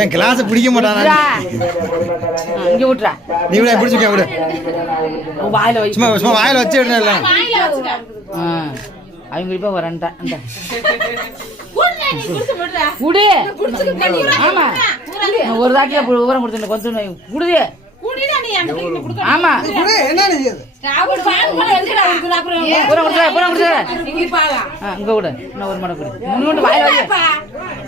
என் class பிடிக்க மாட்டான் இங்க விட்டுற நீ விட சும்மா சும்மா வாயில வச்சு விடுறேன் இல்ல அவங்க இப்ப வரண்டா ஒரு தாட்டி கொஞ்சம் ஆமா என்ன